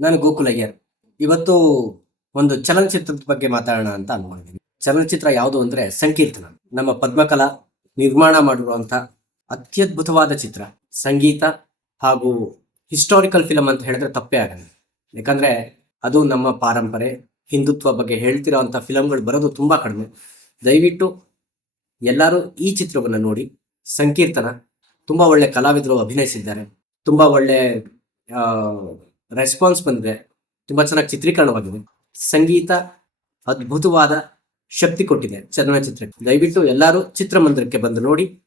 ನಾನು ಗೋಕುಲ್ ಅಯ್ಯರ್. ಇವತ್ತು ಒಂದು ಚಲನಚಿತ್ರದ ಬಗ್ಗೆ ಮಾತಾಡೋಣ ಅಂತ ಅನ್ಕೊಂಡಿದ್ದೀನಿ. ಚಲನಚಿತ್ರ ಯಾವುದು ಅಂದ್ರೆ ಸಂಕೀರ್ತನ. ನಮ್ಮ ಪದ್ಮಕಲಾ ನಿರ್ಮಾಣ ಮಾಡಿರುವಂತ ಅತ್ಯದ್ಭುತವಾದ ಚಿತ್ರ. ಸಂಗೀತ ಹಾಗೂ ಹಿಸ್ಟಾರಿಕಲ್ ಫಿಲಂ ಅಂತ ಹೇಳಿದ್ರೆ ತಪ್ಪೇ ಆಗಲ್ಲ. ಯಾಕಂದ್ರೆ ಅದು ನಮ್ಮ ಪಾರಂಪರೆ, ಹಿಂದುತ್ವ ಬಗ್ಗೆ ಹೇಳ್ತಿರೋಂಥ ಫಿಲಂಗಳು ಬರೋದು ತುಂಬಾ ಕಡಿಮೆ. ದಯವಿಟ್ಟು ಎಲ್ಲರೂ ಈ ಚಿತ್ರವನ್ನು ನೋಡಿ. ಸಂಕೀರ್ತನ ತುಂಬಾ ಒಳ್ಳೆ ಕಲಾವಿದರು ಅಭಿನಯಿಸಿದ್ದಾರೆ. ತುಂಬಾ ಒಳ್ಳೆ ರೆಸ್ಪಾನ್ಸ್ ಬಂದಿದೆ. ತುಂಬಾ ಚೆನ್ನಾಗಿ ಚಿತ್ರೀಕರಣವಾಗಿದೆ. ಸಂಗೀತ ಅದ್ಭುತವಾದ ಶಕ್ತಿ ಕೊಟ್ಟಿದೆ ಚಲನಚಿತ್ರಕ್ಕೆ. ದಯವಿಟ್ಟು ಎಲ್ಲರೂ ಚಿತ್ರಮಂದಿರಕ್ಕೆ ಬಂದು ನೋಡಿ.